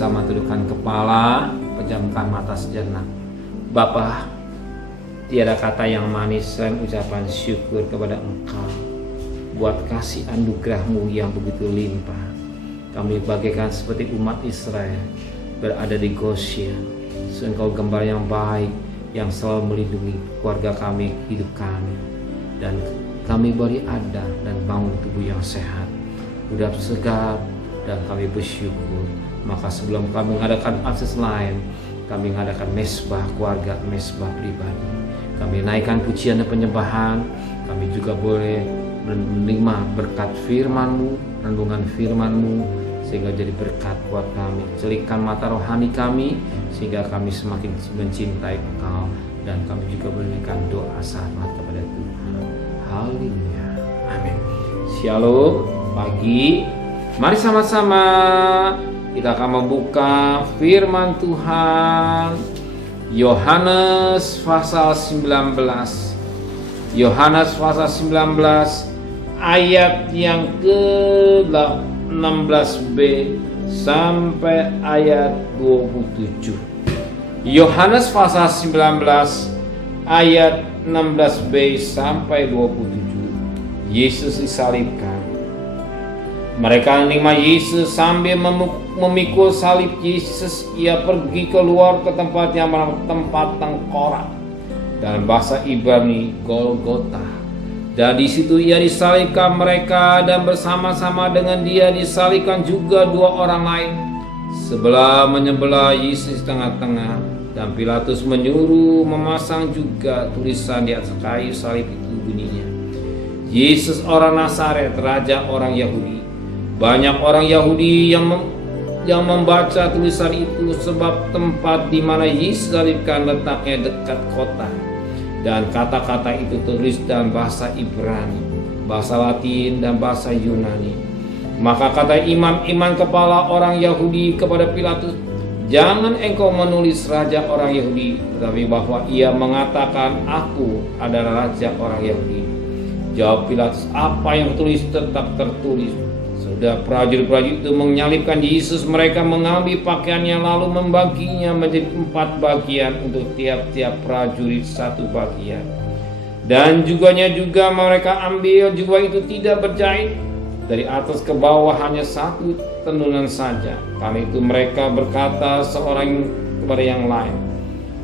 bersama tundukkan kepala, pejamkan mata sejenak. Bapa, tiada kata yang manis selain ucapan syukur kepada Engkau buat kasih anugerah-Mu yang begitu limpah. Kami bagaikan seperti umat Israel berada di Goshen. Engkau gembala yang baik yang selalu melindungi keluarga kami, hidup kami, dan kami boleh ada dan bangun tubuh yang sehat, udap segar, dan kami bersyukur. Maka sebelum kami mengadakan akses lain, kami mengadakan mesbah keluarga, mesbah pribadi. Kami naikkan pujian dan penyembahan. Kami juga boleh menerima berkat firman-Mu, renungan firman-Mu, sehingga jadi berkat buat kami. Celikkan mata rohani kami, sehingga kami semakin mencintai Engkau. Dan kami juga berikan doa selamat kepada Tuhan. Haleluya. Amin. Shalom. Pagi. Mari sama-sama kita akan membuka firman Tuhan. Yohanes pasal 19. Yohanes pasal 19 ayat yang ke-16b sampai ayat 27. Yohanes pasal 19 ayat 16b sampai 27. Yesus disalibkan. Mereka menerima Yesus sambil memikul salib Yesus. Ia pergi keluar ke tempat yang bernama tempat tengkorak, dalam bahasa Ibrani Golgota. Dan di situ ia disalibkan mereka, dan bersama-sama dengan dia disalibkan juga dua orang lain, sebelah menyebelah Yesus di tengah-tengah. Dan Pilatus menyuruh memasang juga tulisan di atas kayu salib itu, bunyinya, Yesus orang Nazaret, Raja orang Yahudi. Banyak orang Yahudi yang membaca tulisan itu, sebab tempat di mana Yesus disalibkan letaknya dekat kota. Dan kata-kata itu tertulis dalam bahasa Ibrani, bahasa Latin, dan bahasa Yunani. Maka kata imam-imam kepala orang Yahudi kepada Pilatus, "Jangan engkau menulis Raja orang Yahudi, tetapi bahwa ia mengatakan aku adalah Raja orang Yahudi." Jawab Pilatus, "Apa yang tulis tetap tertulis." Sudah prajurit-prajurit itu menyalibkan Yesus, mereka mengambil pakaiannya lalu membaginya menjadi 4 bagian, untuk tiap-tiap prajurit 1 bagian. Dan juga mereka ambil juga itu tidak berjahit, dari atas ke bawah hanya 1 tenunan saja. Kali itu mereka berkata seorang kepada yang lain,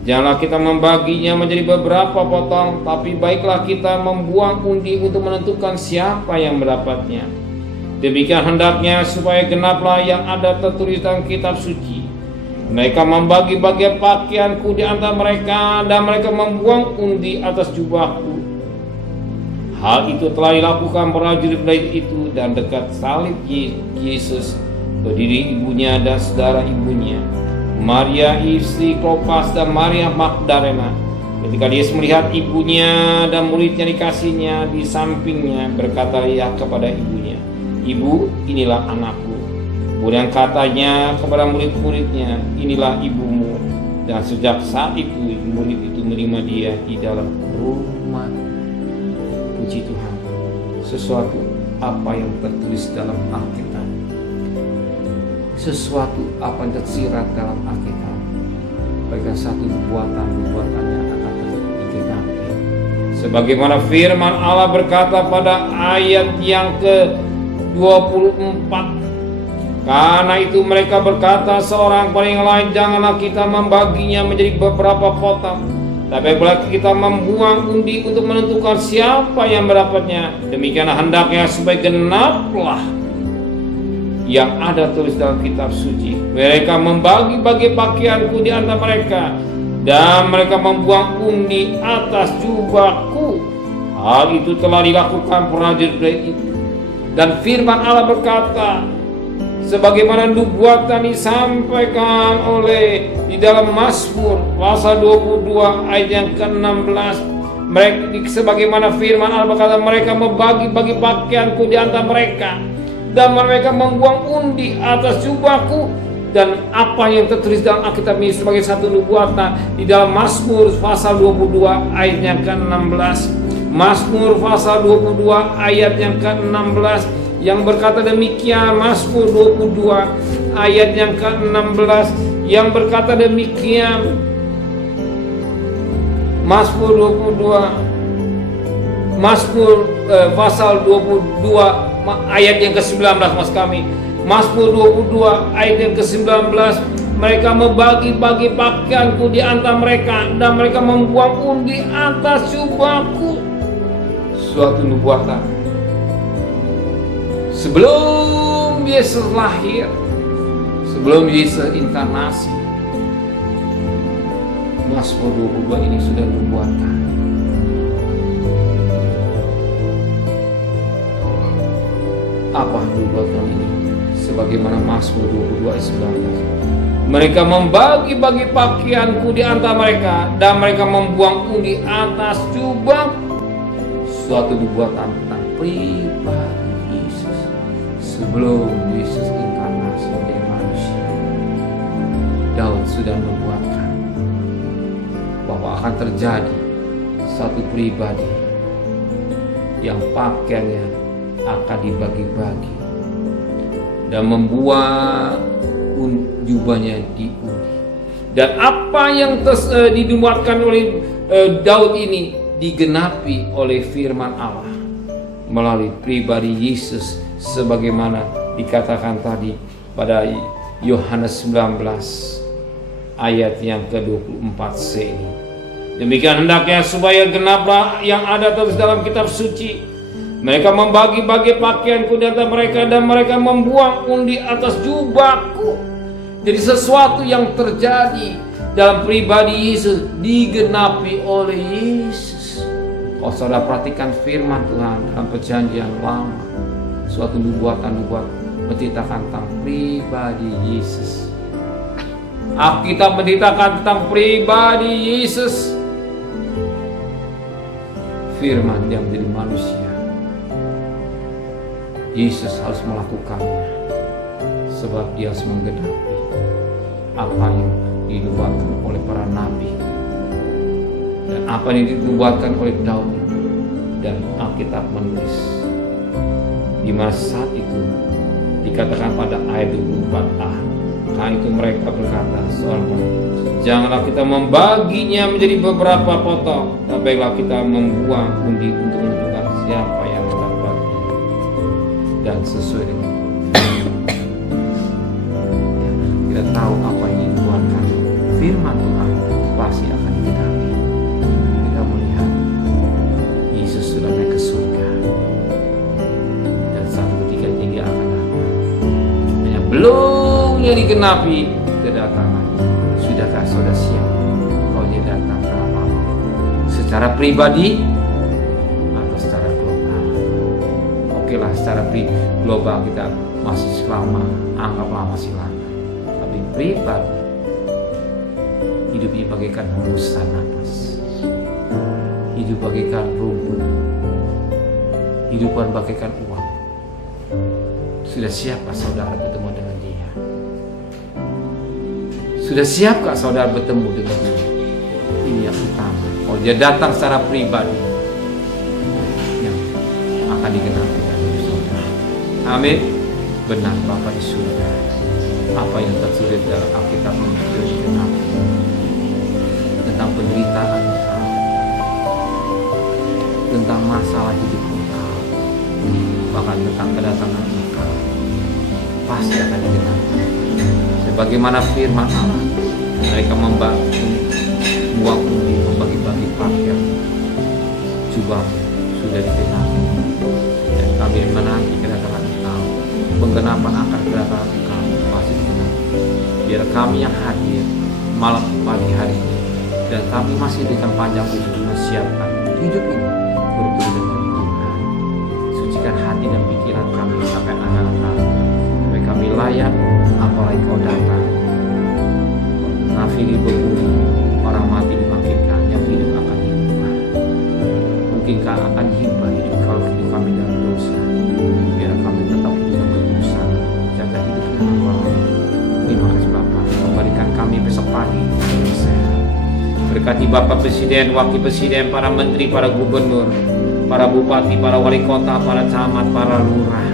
"Janganlah kita membaginya menjadi beberapa potong, tapi baiklah kita membuang undi untuk menentukan siapa yang mendapatnya. Demikian hendaknya supaya genaplah yang ada tertulis dalam kitab suci. Mereka membagi-bagi pakaianku di antara mereka, dan mereka membuang undi atas jubahku." Hal itu telah dilakukan prajurit itu, dan dekat salib Yesus berdiri ibunya dan saudara ibunya, Maria istri Klopas dan Maria Magdalena. Ketika Yesus melihat ibunya dan muridnya dikasihnya di sampingnya, berkata ia kepada ibunya, "Ibu, inilah anakku." Kemudian katanya kepada murid-muridnya, "Inilah ibumu." Dan sejak saat itu murid itu menerima dia di dalam rumah. Puji Tuhan. Sesuatu apa yang tertulis dalam Alkitab, sesuatu apa yang tersirat dalam Alkitab, bagian satu perbuatannya akan digenapi. Sebagaimana firman Allah berkata pada ayat yang ke-24, "Karena itu mereka berkata seorang pada yang lain, janganlah kita membaginya menjadi beberapa potong, tapi apabila kita membuang undi untuk menentukan siapa yang mendapatnya. Demikianlah hendaknya supaya genaplah yang ada tulis dalam kitab suci. Mereka membagi-bagi pakaianku di antara mereka, dan mereka membuang undi atas jubahku." Hal itu telah dilakukan prajurit itu. Dan firman Allah berkata, sebagaimana nubuatan disampaikan oleh di dalam Mazmur pasal 22 ayat yang ke-16. Mereka, sebagaimana firman Allah berkata, mereka membagi-bagi pakaianku di antara mereka, dan mereka membuang undi atas jubahku. Dan apa yang tertulis dalam Alkitab ini sebagai satu nubuatan di dalam Mazmur pasal 22 ayat yang ke-16. Mazmur pasal 22 ayat yang ke-16, yang berkata demikian. Mazmur 22 ayat yang ke-16 yang berkata demikian. Mazmur 22 pasal 22 ayat yang ke-19 mas kami. Mazmur 22 ayat yang ke-19, mereka membagi-bagi pakaianku di antara mereka dan mereka membuang di atas jubahku. Suatu nubuatan sebelum Yesus lahir, sebelum Yesus inkarnasi. Mazmur 22 ini sudah nubuatan. Apa nubuatan ini? Sebagaimana Mazmur 22 ayat 19. Mereka membagi-bagi pakaianku di antara mereka dan mereka membuang di atas jubah. Suatu nubuatan tentang pribadi Yesus sebelum Yesus inkarnasi menjadi manusia. Daud sudah membuatkan bahwa akan terjadi satu pribadi yang pakaiannya akan dibagi-bagi dan membuat jubahnya diundi. Dan apa yang dinubuatkan oleh Daud ini digenapi oleh firman Allah melalui pribadi Yesus sebagaimana dikatakan tadi pada Yohanes 19 ayat yang ke-24c ini. Demikian hendaknya supaya genaplah yang ada terus dalam kitab suci. Mereka membagi-bagi pakaianku di antara mereka dan mereka membuang di atas jubahku. Jadi sesuatu yang terjadi dalam pribadi Yesus digenapi oleh Yesus. Kalau saudara perhatikan firman Tuhan dalam perjanjian lama, suatu nubuatan-nubuatan menceritakan tentang pribadi Yesus. Alkitab menceritakan tentang pribadi Yesus. Firman yang menjadi manusia. Yesus harus melakukannya sebab dia harus menggenapi apa yang dinubuatkan oleh para nabi dan apa yang dinubuatkan oleh Daud. Dan Alkitab menulis di masa saat itu dikatakan pada ayat 24a, karena itu mereka berkata seorang, janganlah kita membaginya menjadi beberapa potong, tapi baiklah kita membuang undi untuk menentukan siapa yang mendapatnya. Dan sesuai dengan kita tahu apa yang dinubuatkan firman Tuhan pasti akan digenapi. Kita melihat Yesus sudah naik ke surga dan satu ketika dia akan datang. Hanya belum yang digenapi kedatangan. Sudahkah saudara siap kalau dia datang berapa? Secara pribadi atau secara global? Oke lah, secara global kita masih lama, anggaplah masih lama. Tapi pribadi hidupnya bagaikan hembusan nafas, hidup bagaikan rumput, hidupan bagaikan uang. Sudah siapkah saudara bertemu dengan dia? Sudah siapkah saudara bertemu dengan dia? Ini yang utama. Kalau dia datang secara pribadi, yang akan digenapi dalam hidup saudara. Amin. Benar Bapa di surga, apa yang tertulis dalam Alkitab itu digenapi tentang penderitaan engkau, tentang masalah hidup engkau, bahkan tentang kedatangan engkau pasti akan digenapi. Sebagaimana firman Allah, mereka membuang undi, membagi-bagi pakaian, jubah sudah digenapi. Dan kami menanti kedatangan engkau, penggenapan akan kedatangan engkau pasti digenapi. Biar kami yang hadir malam pagi hari ini dan kami masih dengan panjang hidup mempersiapkan hidup ini bertemu dengan Tuhan. Sucikan hati dan pikiran kami sampai anak kami, sampai kami layak apalagi kau datang. Nafiri berbunyi, orang mati dibangkitkan, yang hidup akan hidup. Mungkinkah akan hidup kalau hidup kami dalam dosa? Biar kami tetap hidup dalam kekudusan, jaga hidup dengan baik. Terima kasih Bapa, kembalikan kami besok pagi dengan sehat. Berkati Bapak Presiden, Wakil Presiden, para Menteri, para Gubernur, para Bupati, para Wali Kota, para Camat, para Lurah.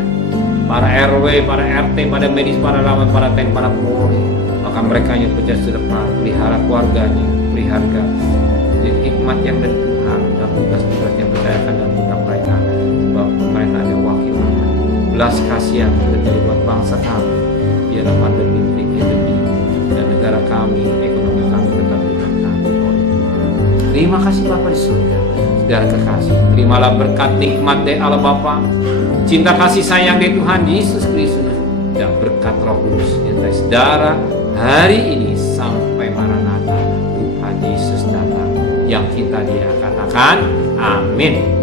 para RW, para RT, para medis, para lawan, para TNI, para Polri. Maka mereka yang bekerja sedepan, pelihara keluarganya, pelihara hikmat yang dari Tuhan dan tugas-tugas yang berdayakan dalam hidup mereka. Sebab mereka ada wakil belas kasihan terjadi buat bangsa kami, biarlah pandemi demi dan negara kami, ekonomi kami tetap diberkati oleh Tuhan. Terima kasih Bapa di surga, saudara kekasih, terimalah berkat nikmat dari Allah Bapa, cinta kasih sayang dari Tuhan Yesus Kristus, dan berkat Roh Kudus yang dari saudara hari ini sampai Maranatha Tuhan Yesus datang, yang kita dia katakan amin.